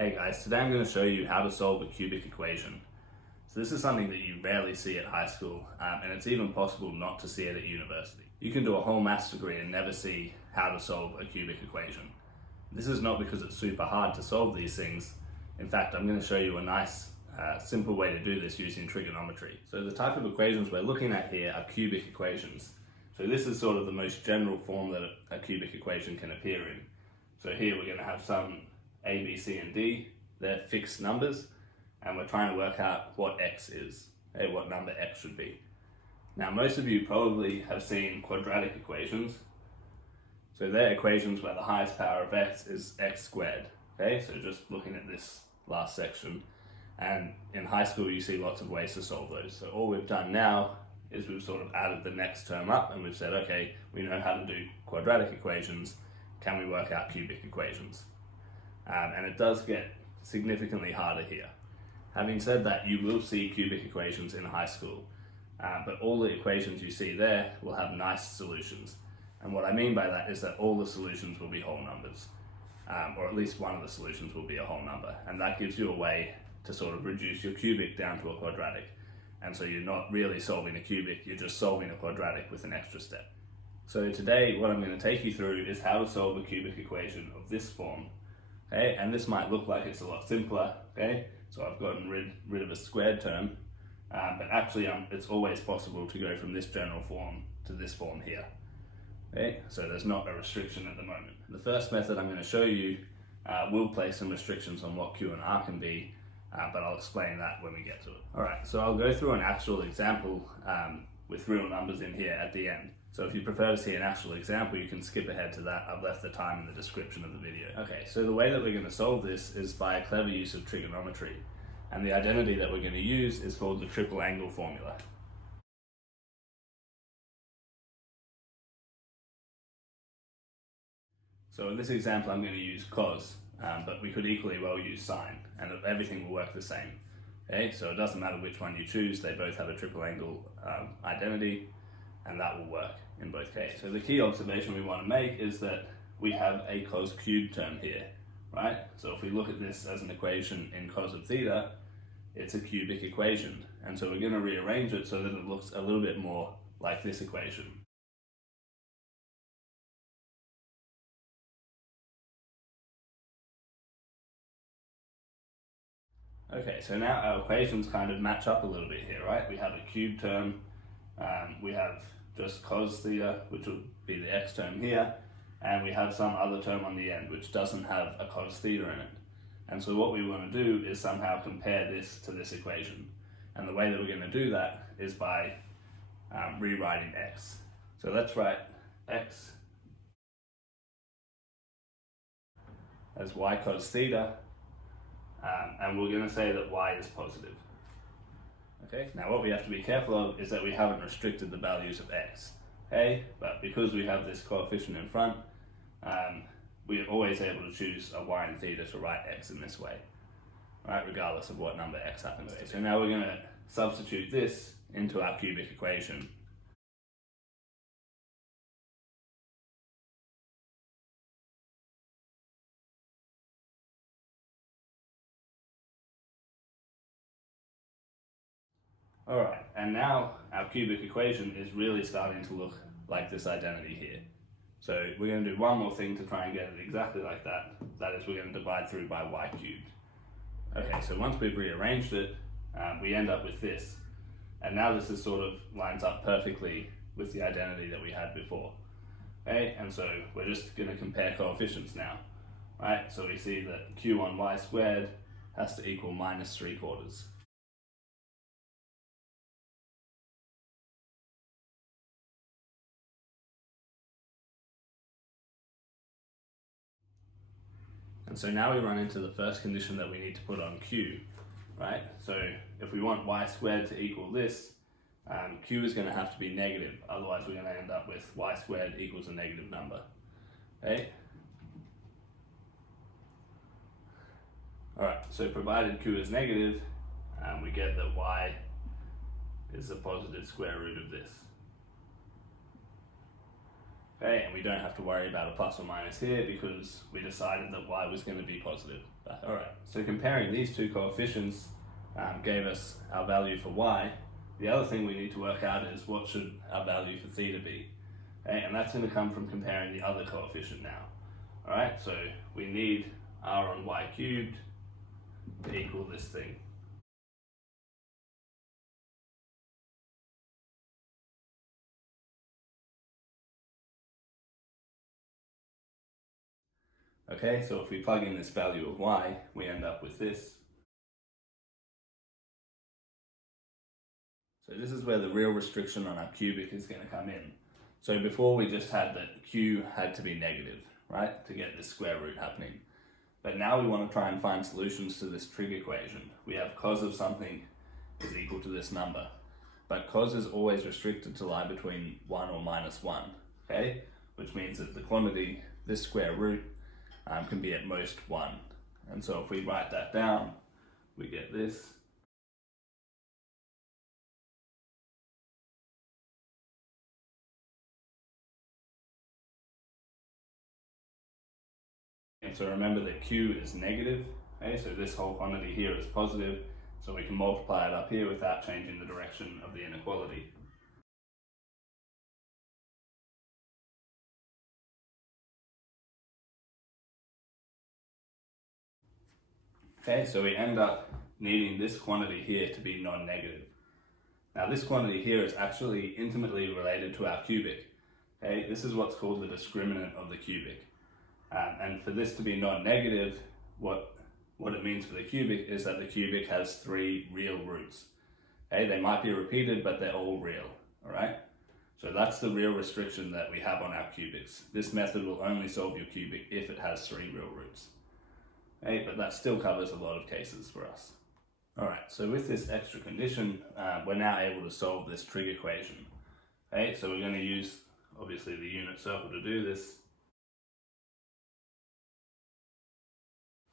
Hey guys, today I'm going to show you how to solve a cubic equation. So this is something that you rarely see at high school, and it's even possible not to see it at university. You can do a whole maths degree and never see how to solve a cubic equation. This is not because it's super hard to solve these things. In fact, I'm going to show you a nice, simple way to do this using trigonometry. So the type of equations we're looking at here are cubic equations. So this is sort of the most general form that a cubic equation can appear in. So here we're going to have some A, B, C, and D. They're fixed numbers, and we're trying to work out what x is, what number x should be. Now, most of you probably have seen quadratic equations. So they're equations where the highest power of x is x squared. Okay, so just looking at this last section, and in high school you see lots of ways to solve those. So all we've done now is we've sort of added the next term up, and we've said, okay, we know how to do quadratic equations. Can we work out cubic equations? And it does get significantly harder here. Having said that, you will see cubic equations in high school, but all the equations you see there will have nice solutions. And what I mean by that is that all the solutions will be whole numbers, or at least one of the solutions will be a whole number. And that gives you a way to sort of reduce your cubic down to a quadratic. And so you're not really solving a cubic, you're just solving a quadratic with an extra step. So today, what I'm going to take you through is how to solve a cubic equation of this form. Okay, and this might look like it's a lot simpler, okay? So I've gotten rid of a squared term, but actually it's always possible to go from this general form to this form here. Okay, so there's not a restriction at the moment. The first method I'm going to show you will place some restrictions on what Q and R can be, but I'll explain that when we get to it. All right, so I'll go through an actual example with real numbers in here at the end. So if you prefer to see an actual example, you can skip ahead to that. I've left the time in the description of the video. Okay, so the way that we're going to solve this is by a clever use of trigonometry. And the identity that we're going to use is called the triple angle formula. So in this example, I'm going to use cos, but we could equally well use sine, and everything will work the same. Okay, so it doesn't matter which one you choose, they both have a triple angle identity, and that will work in both cases. So the key observation we want to make is that we have a cos cubed term here, right? So if we look at this as an equation in cos of theta, it's a cubic equation. And so we're going to rearrange it so that it looks a little bit more like this equation. Okay, so now our equations kind of match up a little bit here, right? We have a cubed term, we have just cos theta, which would be the x term here, and we have some other term on the end which doesn't have a cos theta in it. And so what we want to do is somehow compare this to this equation. And the way that we're going to do that is by rewriting x. So let's write x as y cos theta, and we're going to say that y is positive. Okay, now what we have to be careful of is that we haven't restricted the values of x. Okay, but because we have this coefficient in front, we are always able to choose a y and theta to write x in this way, right, regardless of what number x happens to. So now we're going to substitute this into our cubic equation. Alright, and now our cubic equation is really starting to look like this identity here. So we're going to do one more thing to try and get it exactly like that. That is, we're going to divide through by y cubed. Okay, so once we've rearranged it, we end up with this. And now this is sort of lines up perfectly with the identity that we had before. Okay, and so we're just going to compare coefficients now. Right, so we see that q on y squared has to equal minus 3/4. And so now we run into the first condition that we need to put on q, right? So if we want y squared to equal this, q is going to have to be negative, otherwise we're going to end up with y squared equals a negative number, okay? Alright, so provided q is negative, we get that y is a positive square root of this. Okay, and we don't have to worry about a plus or minus here because we decided that y was going to be positive. Alright, so comparing these two coefficients gave us our value for y. The other thing we need to work out is what should our value for theta be. Okay, and that's going to come from comparing the other coefficient now. Alright, so we need r on y cubed to equal this thing. Okay, so if we plug in this value of y, we end up with this. So this is where the real restriction on our cubic is going to come in. So before we just had that q had to be negative, right, to get this square root happening. But now we want to try and find solutions to this trig equation. We have cos of something is equal to this number. But cos is always restricted to lie between 1 or minus 1, okay? Which means that the quantity, this square root, can be at most 1. And so if we write that down, we get this. And so remember that q is negative, okay? So this whole quantity here is positive, so we can multiply it up here without changing the direction of the inequality. Okay, so we end up needing this quantity here to be non-negative. Now this quantity here is actually intimately related to our cubic. Okay, this is what's called the discriminant of the cubic. And for this to be non-negative, what it means for the cubic is that the cubic has 3 real roots. Okay, they might be repeated, but they're all real, all right? So that's the real restriction that we have on our cubics. This method will only solve your cubic if it has 3 real roots. Okay, but that still covers a lot of cases for us. All right, so with this extra condition, we're now able to solve this trig equation. Okay, so we're going to use, obviously, the unit circle to do this.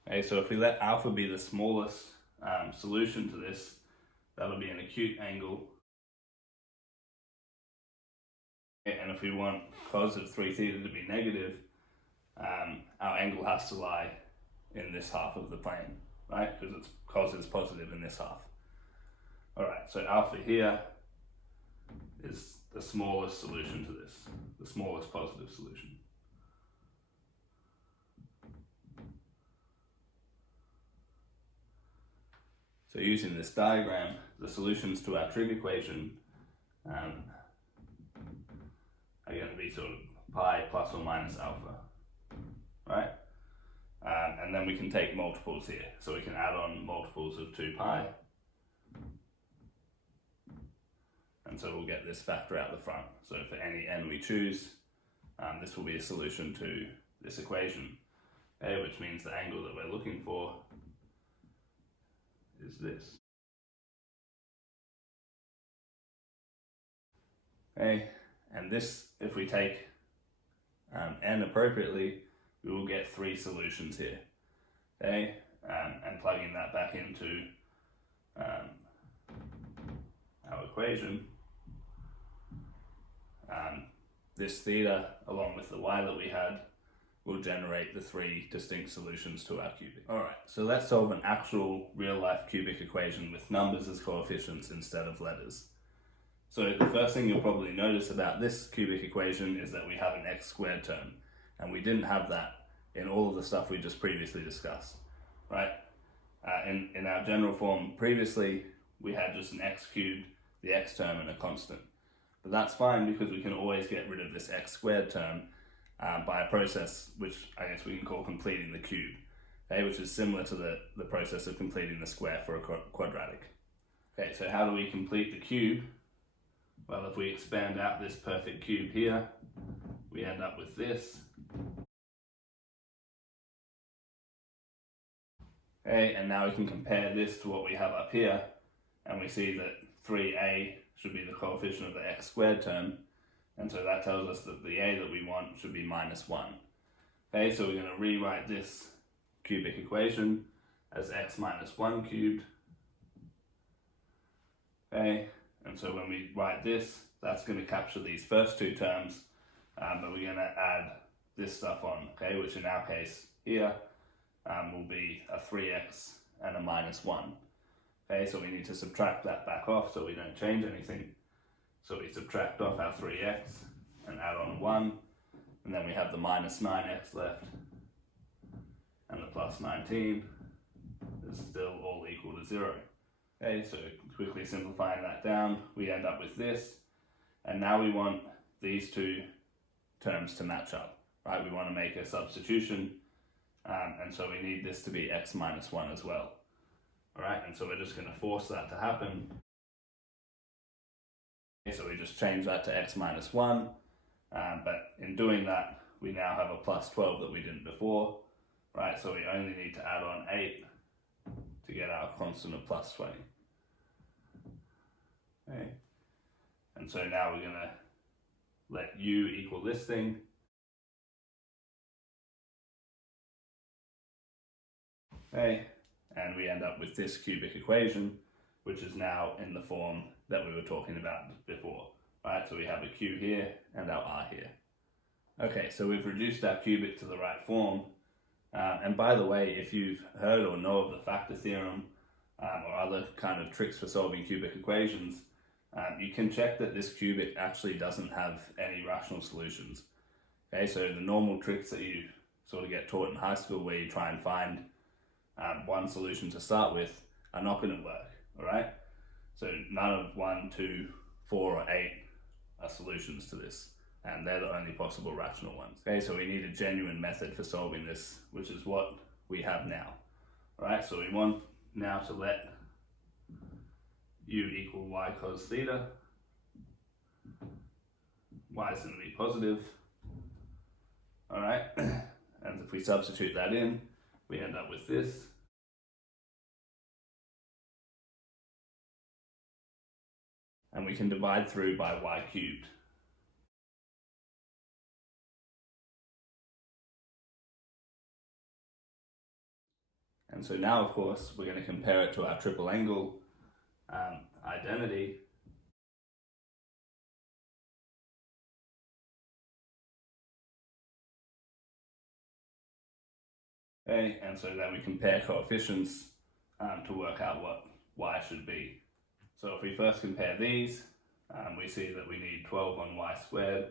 Okay, so if we let alpha be the smallest solution to this, that'll be an acute angle. Okay, and if we want cos of 3 theta to be negative, our angle has to lie in this half of the plane, right? Because it's cos is positive in this half. All right, so alpha here is the smallest solution to this, the smallest positive solution. So using this diagram, the solutions to our trig equation are going to be sort of pi plus or minus alpha, right? And then we can take multiples here. So we can add on multiples of 2 pi. And so we'll get this factor out the front. So for any n we choose, this will be a solution to this equation, okay, which means the angle that we're looking for is this. Okay, and this, if we take n appropriately, we will get 3 solutions here. Okay, and plugging that back into our equation, this theta, along with the y that we had, will generate the 3 distinct solutions to our cubic. Alright, so let's solve an actual real-life cubic equation with numbers as coefficients instead of letters. So the first thing you'll probably notice about this cubic equation is that we have an x squared term, and we didn't have that in all of the stuff we just previously discussed, right? In our general form previously, we had just an x cubed, the x term, and a constant. But that's fine because we can always get rid of this x squared term by a process which I guess we can call completing the cube, okay, which is similar to the process of completing the square for a quadratic. Okay, so how do we complete the cube? Well, if we expand out this perfect cube here, we end up with this. Okay, and now we can compare this to what we have up here, and we see that 3a should be the coefficient of the x squared term, and so that tells us that the a that we want should be minus 1. Okay, so we're going to rewrite this cubic equation as x minus 1 cubed. Okay, and so when we write this, that's going to capture these first 2 terms, but we're going to add this stuff on, okay, which in our case here will be a 3x and a minus 1. Okay, so we need to subtract that back off so we don't change anything. So we subtract off our 3x and add on 1, and then we have the minus 9x left, and the plus 19 is still all equal to 0. Okay, so quickly simplifying that down, we end up with this, and now we want these two terms to match up, right? We want to make a substitution, and so we need this to be x minus 1 as well. All right, and so we're just going to force that to happen. Okay, so we just change that to x minus 1, but in doing that, we now have a plus 12 that we didn't before, right? So we only need to add on 8 to get our constant of plus 20. Okay, and so now we're going to let u equal this thing. Okay, and we end up with this cubic equation, which is now in the form that we were talking about before, right? So we have a q here and our r here. Okay, so we've reduced our cubic to the right form. And by the way, if you've heard or know of the factor theorem or other kind of tricks for solving cubic equations, you can check that this cubic actually doesn't have any rational solutions. Okay, so the normal tricks that you sort of get taught in high school where you try and find one solution to start with are not going to work, all right? So none of 1, 2, 4, or 8 are solutions to this, and they're the only possible rational ones. Okay, so we need a genuine method for solving this, which is what we have now, all right? So we want now to let u equal y cos theta. Y is going to be positive, all right? And if we substitute that in, we end up with this. And we can divide through by y cubed. And so now, of course, we're going to compare it to our triple angle identity. Okay, and so then we compare coefficients to work out what y should be. So if we first compare these, we see that we need 12 on y squared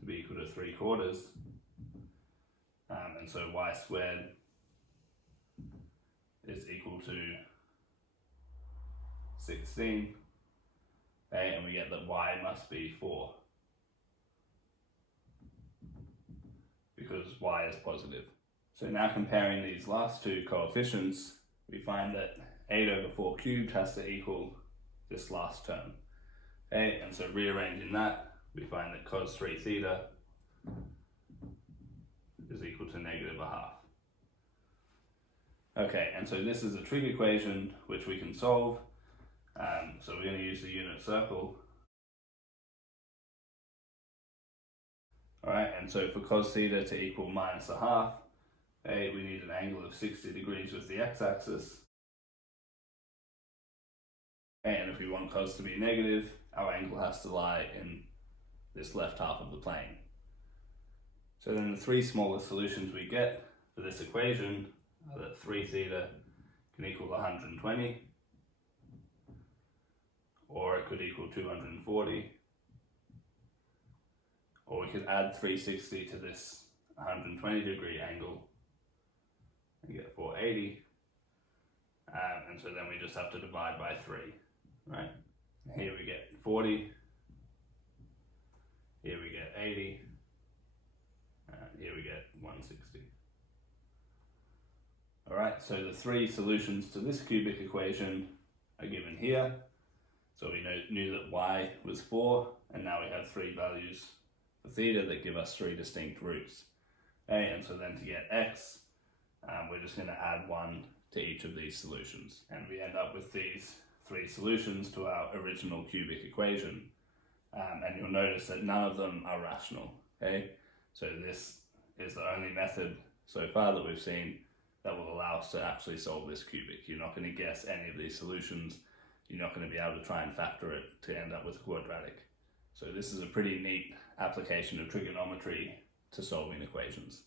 to be equal to 3/4. And so y squared is equal to 16. Okay, and we get that y must be 4 because y is positive. So now comparing these last two coefficients, we find that 8 over 4 cubed has to equal this last term. Okay, and so rearranging that, we find that cos 3 theta is equal to -1/2. Okay, and so this is a trig equation which we can solve. So we're going to use the unit circle. Alright, and so for cos theta to equal -1/2, okay, we need an angle of 60 degrees with the x-axis. And if we want cos to be negative, our angle has to lie in this left half of the plane. So then the three smallest solutions we get for this equation are that 3 theta can equal 120, or it could equal 240, or we could add 360 to this 120 degree angle and get 480, and so then we just have to divide by 3, right? Here we get 40, here we get 80, and here we get 160. Alright, so the three solutions to this cubic equation are given here. So we knew that y was 4, and now we have three values for theta that give us three distinct roots. Okay, and so then to get x, we're just going to add 1 to each of these solutions. And we end up with these three solutions to our original cubic equation. And you'll notice that none of them are rational. Okay, so this is the only method so far that we've seen that will allow us to actually solve this cubic. You're not going to guess any of these solutions. You're not going to be able to try and factor it to end up with a quadratic. So this is a pretty neat application of trigonometry to solving equations.